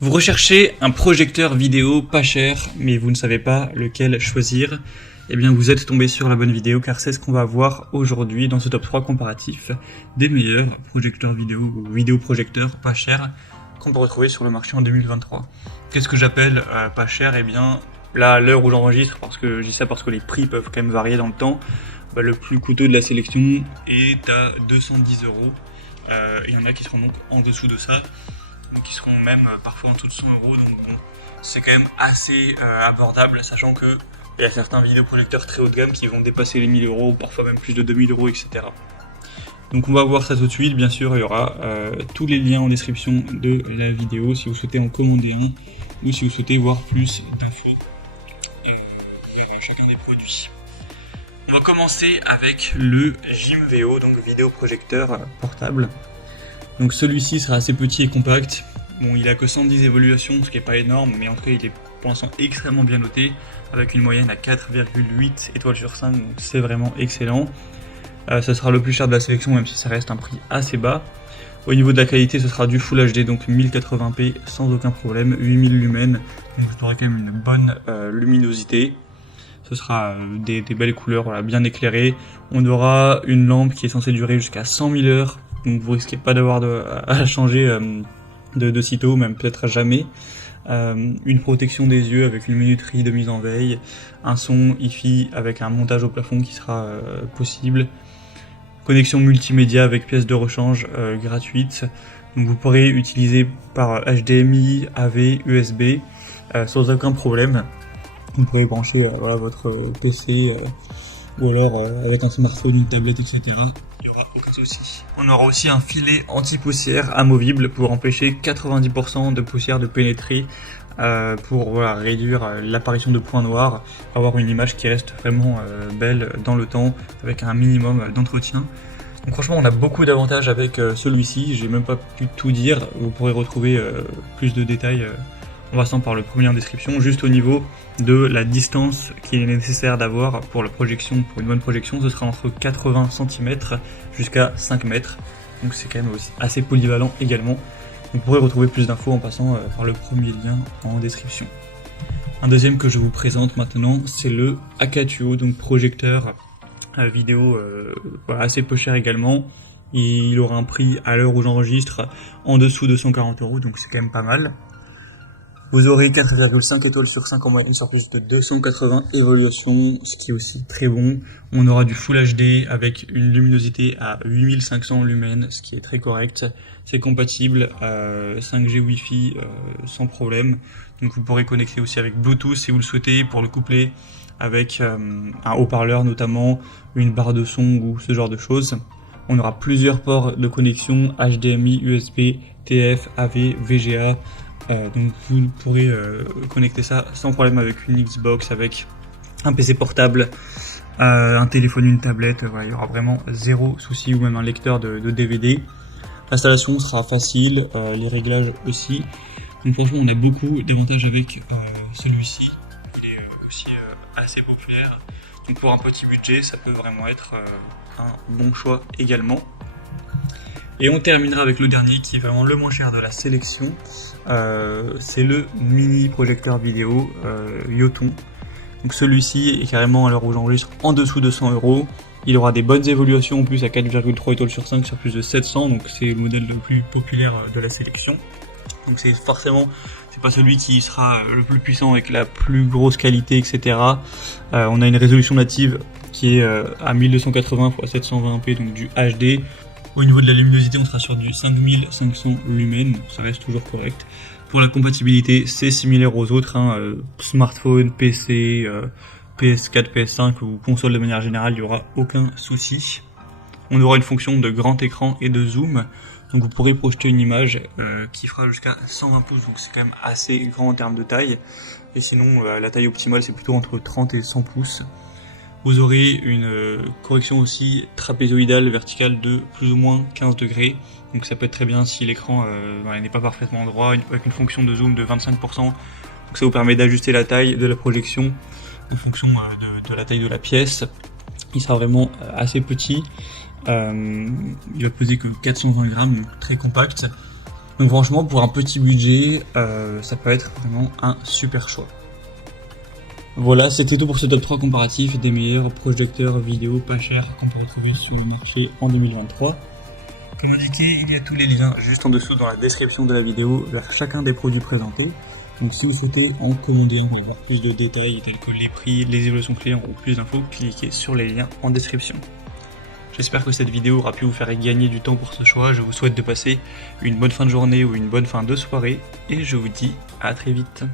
Vous recherchez un projecteur vidéo pas cher, mais vous ne savez pas lequel choisir. Eh bien, vous êtes tombé sur la bonne vidéo, car c'est ce qu'on va voir aujourd'hui dans ce top 3 comparatif des meilleurs projecteurs vidéo ou vidéoprojecteurs pas chers qu'on peut retrouver sur le marché en 2023. Qu'est-ce que j'appelle pas cher? Eh bien, là, à l'heure où j'enregistre, parce que je dis ça parce que les prix peuvent quand même varier dans le temps, le plus coûteux de la sélection est à 210 €. Il y en a qui seront donc en dessous de ça, qui seront même parfois en dessous de 100 €, donc bon, c'est quand même assez abordable, sachant que il y a certains vidéoprojecteurs très haut de gamme qui vont dépasser les 1000 €, parfois même plus de 2000 €, etc. Donc on va voir ça tout de suite. Bien sûr, il y aura tous les liens en description de la vidéo si vous souhaitez en commander un ou si vous souhaitez voir plus d'infos sur chacun des produits. On va commencer avec le Jimveo, donc vidéoprojecteur portable. Donc celui-ci sera assez petit et compact. Bon, il a que 110 évaluations, ce qui est pas énorme, mais en tout cas il est pour l'instant extrêmement bien noté, avec une moyenne à 4,8 étoiles sur 5, donc c'est vraiment excellent. Ce sera le plus cher de la sélection, même si ça reste un prix assez bas. Au niveau de la qualité, ce sera du Full HD, donc 1080p sans aucun problème, 8000 lumens, donc vous aurez quand même une bonne luminosité. Ce sera des belles couleurs, voilà, bien éclairées. On aura une lampe qui est censée durer jusqu'à 100 000 heures, donc vous risquez pas d'avoir à changer de sitôt, même peut-être à jamais. Une protection des yeux avec une minuterie de mise en veille, un son hi-fi avec un montage au plafond qui sera possible, connexion multimédia avec pièces de rechange gratuite. Donc vous pourrez utiliser par HDMI, AV, USB sans aucun problème. Vous pourrez brancher votre PC ou alors avec un smartphone, une tablette, etc. Il n'y aura aucun souci. On aura aussi un filet anti-poussière amovible pour empêcher 90% de poussière de pénétrer, pour réduire l'apparition de points noirs, avoir une image qui reste vraiment belle dans le temps avec un minimum d'entretien. Donc franchement, on a beaucoup d'avantages avec celui-ci. J'ai même pas pu tout dire. Vous pourrez retrouver plus de détails en passant par le premier en description. Juste au niveau de la distance qu'il est nécessaire d'avoir pour la projection, pour une bonne projection, ce sera entre 80 cm jusqu'à 5 mètres. Donc c'est quand même aussi assez polyvalent également. Vous pourrez retrouver plus d'infos en passant par le premier lien en description. Un deuxième que je vous présente maintenant, c'est le Akatuo, donc projecteur vidéo assez peu cher également. Il aura un prix à l'heure où j'enregistre en dessous de 140 €, donc c'est quand même pas mal. Vous aurez 4,5 étoiles sur 5 en moyenne sur plus de 280 évaluations, ce qui est aussi très bon. On aura du Full HD avec une luminosité à 8500 lumens, ce qui est très correct. C'est compatible 5G Wi-Fi sans problème. Donc vous pourrez connecter aussi avec Bluetooth si vous le souhaitez pour le coupler avec un haut-parleur notamment, une barre de son ou ce genre de choses. On aura plusieurs ports de connexion HDMI, USB, TF, AV, VGA. Donc vous pourrez connecter ça sans problème avec une Xbox, avec un PC portable, un téléphone, une tablette. Il y aura vraiment zéro souci, ou même un lecteur de DVD. L'installation sera facile, les réglages aussi. Donc franchement, on a beaucoup d'avantages avec celui-ci. Il est aussi assez populaire. Donc pour un petit budget, ça peut vraiment être un bon choix également. Et on terminera avec le dernier qui est vraiment le moins cher de la sélection. C'est le mini projecteur vidéo Yoton. Donc celui-ci est carrément à l'heure où j'enregistre en dessous de 100 €. Il aura des bonnes évaluations en plus à 4,3 étoiles sur 5 sur plus de 700, donc c'est le modèle le plus populaire de la sélection. Donc c'est pas celui qui sera le plus puissant avec la plus grosse qualité, etc. On a une résolution native qui est à 1280 x 720p, donc du HD. Au niveau de la luminosité, on sera sur du 5500 lumens, ça reste toujours correct. Pour la compatibilité, c'est similaire aux autres, smartphone, PC, PS4, PS5 ou console de manière générale, il n'y aura aucun souci. On aura une fonction de grand écran et de zoom, donc vous pourrez projeter une image qui fera jusqu'à 120 pouces, donc c'est quand même assez grand en termes de taille. Et sinon, la taille optimale, c'est plutôt entre 30 et 100 pouces. Vous aurez une correction aussi trapézoïdale verticale de plus ou moins 15 degrés. Donc ça peut être très bien si l'écran n'est pas parfaitement droit, avec une fonction de zoom de 25%. Donc ça vous permet d'ajuster la taille de la projection en fonction de la taille de la pièce. Il sera vraiment assez petit. Il va peser que 420 grammes, donc très compact. Donc franchement, pour un petit budget, ça peut être vraiment un super choix. Voilà, c'était tout pour ce top 3 comparatif des meilleurs projecteurs vidéo pas chers qu'on peut retrouver sur le marché en 2023. Comme indiqué, il y a tous les liens juste en dessous dans la description de la vidéo vers chacun des produits présentés. Donc si vous souhaitez en commander un pour avoir plus de détails tels que les prix, les évolutions clients ou plus d'infos, cliquez sur les liens en description. J'espère que cette vidéo aura pu vous faire gagner du temps pour ce choix. Je vous souhaite de passer une bonne fin de journée ou une bonne fin de soirée et je vous dis à très vite.